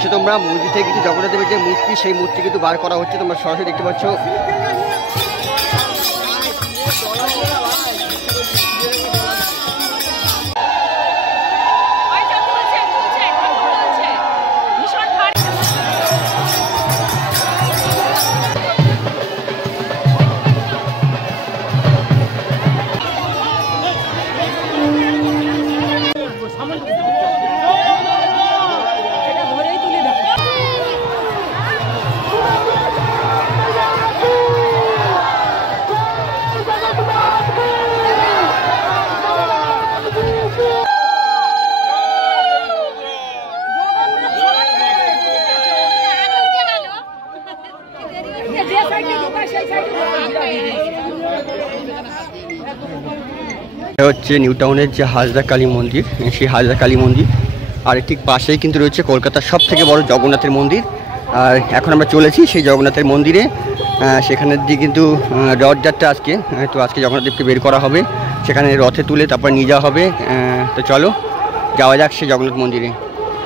দেখছো তোমরা মন্দির থেকে কিন্তু জগন্নাথ দেবের যে মূর্তি, সেই মূর্তি কিন্তু বার করা হচ্ছে, তোমরা সরাসরি দেখতে পাচ্ছ। হচ্ছে নিউ টাউনের যে হাজরা কালী মন্দির, সেই হাজরা কালী মন্দির, আর ঠিক পাশেই কিন্তু রয়েছে কলকাতার সব থেকে বড় জগন্নাথের মন্দির। আর এখন আমরা চলেছি সেই জগন্নাথের মন্দিরে, সেখানের দিকে কিন্তু রথযাত্রা আজকে, তো আজকে জগন্নাথ দেবকে বের করা হবে, সেখানে রথে তুলে তারপর নিয়ে যাওয়া হবে। তো চলো যাওয়া যাক সেই জগন্নাথ মন্দিরে।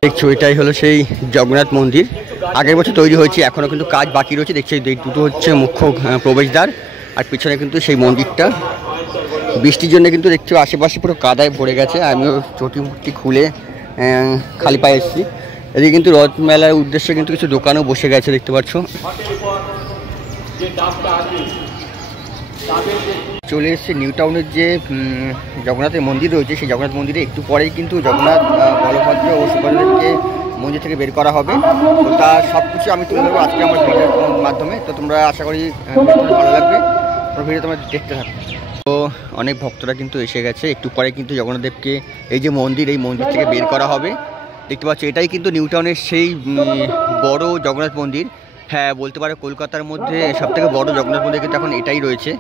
দেখছো এটাই হলো সেই জগন্নাথ মন্দির, আগের বছর তৈরি হয়েছে, এখনও কিন্তু কাজ বাকি রয়েছে। দেখছি এই দুটো হচ্ছে মুখ্য প্রবেশদ্বার, আর পিছনে কিন্তু সেই মন্দিরটা। বৃষ্টির জন্য কিন্তু দেখছো আশেপাশে পুরো কাদায় ভরে গেছে। আমিও চটি মুটি খুলে খালি পায়ে এসেছি। এদিকে কিন্তু রথ মেলার উদ্দেশ্যে কিন্তু কিছু দোকানও বসে গেছে, দেখতে পাচ্ছ। চলে এসছে নিউ টাউনের যে জগন্নাথের মন্দির রয়েছে, সেই জগন্নাথ মন্দিরে একটু পরেই কিন্তু জগন্নাথ, বলভদ্র ও সুভদ্রাকে মন্দির থেকে বের করা হবে। তো তার সব কিছু আমি তুলে ধরবো আজকে আমার ভিডিওর মাধ্যমে। তো তোমরা আশা করি ভালো লাগবে, ভিডিও তোমরা দেখতে থাকো। তো অনেক ভক্তরা কিন্তু এসে গেছে, একটু পরে কিন্তু জগন্নাথ দেবকে এই যে মন্দির, এই মন্দির থেকে বের করা হবে। দেখতে পাচ্ছ এটাই কিন্তু নিউ টাউনের সেই বড় জগন্নাথ মন্দির। হ্যাঁ, বলতে পারো কলকাতার মধ্যে সবথেকে বড় জগন্নাথ মন্দির কিন্তু এখন এটাই রয়েছে।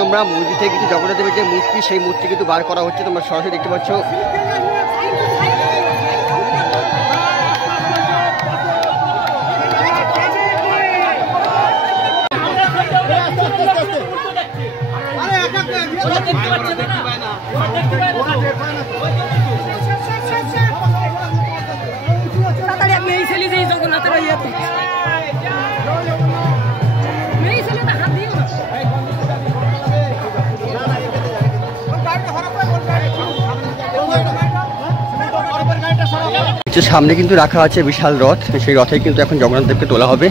তোমরা মন্দির থেকে কিন্তু জগন্নাথ দেবের যে মূর্তি, সেই মূর্তি কিন্তু বার করা হচ্ছে, তোমরা সরাসরি দেখতে পাচ্ছ। সামনে কিন্তু রাখা আছে বিশাল রথ, সেই রথে কিন্তু এখন জগন্নাথ দেবকে তোলা হবে।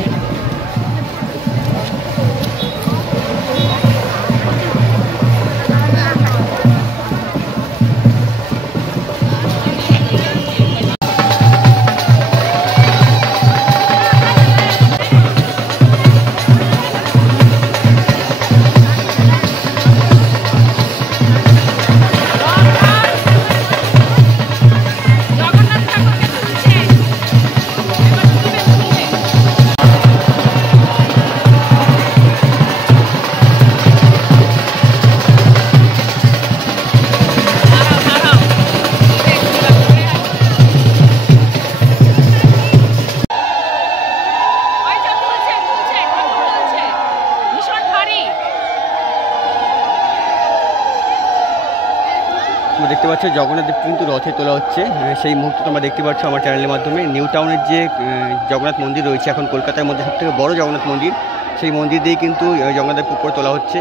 দেখতে পাচ্ছ জগন্নাথ দেব কিন্তু রথে তোলা হচ্ছে, সেই মুহূর্তে তোমরা দেখতে পাচ্ছ আমার চ্যানেলের মাধ্যমে। নিউ টাউনের যে জগন্নাথ মন্দির রয়েছে এখন কলকাতার মধ্যে সবথেকে বড় জগন্নাথ মন্দির, সেই মন্দির দিয়েই কিন্তু জগন্নাথ দেবকে উপরে তোলা হচ্ছে।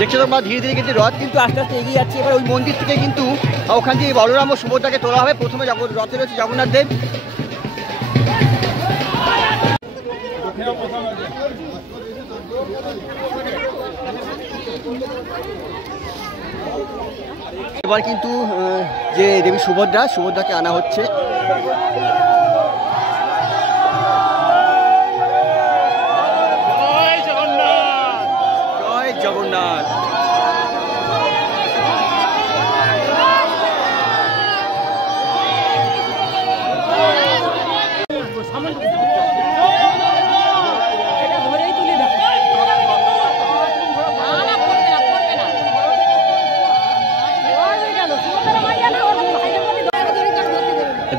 দেখছো তোমরা ধীরে ধীরে কিন্তু রথ কিন্তু আস্তে আস্তে এগিয়ে যাচ্ছে। এবার ওই মন্দির থেকে কিন্তু ওখান থেকে বলরাম ও সুভদ্রাকে তোলা হবে। প্রথমে রথে রয়েছে জগন্নাথ দেব, এবার কিন্তু যে দেবী সুভদ্রাকে আনা হচ্ছে। জগন্নাথ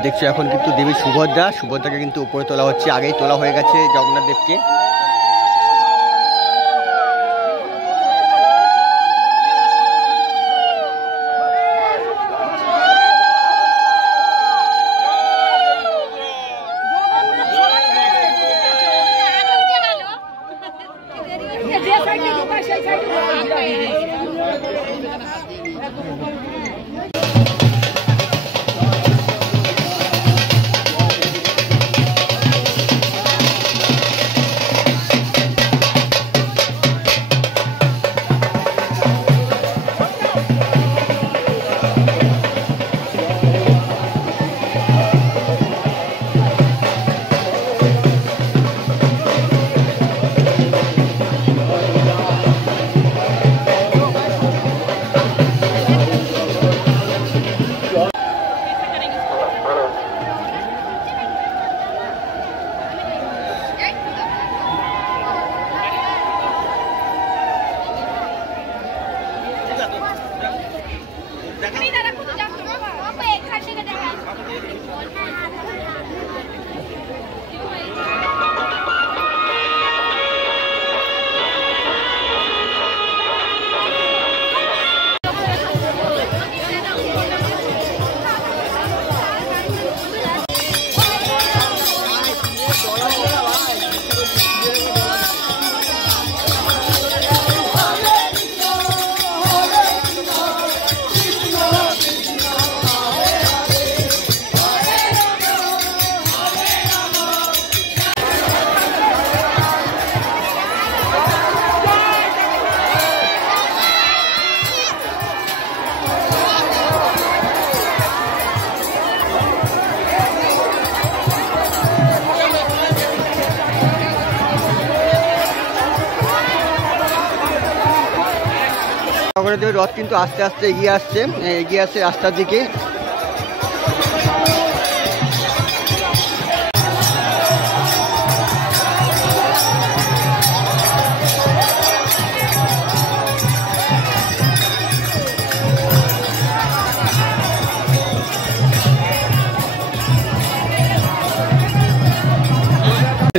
দেখছো এখন কিন্তু দেবী সুভদ্রাকে কিন্তু উপরে তোলা হচ্ছে, আগেই তোলা হয়ে গেছে জগন্নাথ দেবকে। জগন্নাথের রথ কিন্তু আস্তে আস্তে এগিয়ে আসছে রাস্তার দিকে।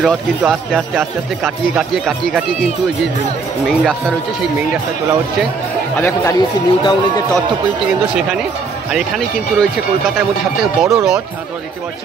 রথ কিন্তু আস্তে আস্তে কাটিয়ে কিন্তু এই যে মেইন রাস্তা রয়েছে সেই মেইন রাস্তায় তোলা হচ্ছে। আমি এখন দাঁড়িয়েছি নিউ টাউনের যে তথ্য প্রযুক্তি কেন্দ্র সেখানে, আর এখানেই কিন্তু রয়েছে কলকাতার মধ্যে সবথেকে বড় রথ। তোমরা দেখতে পাচ্ছ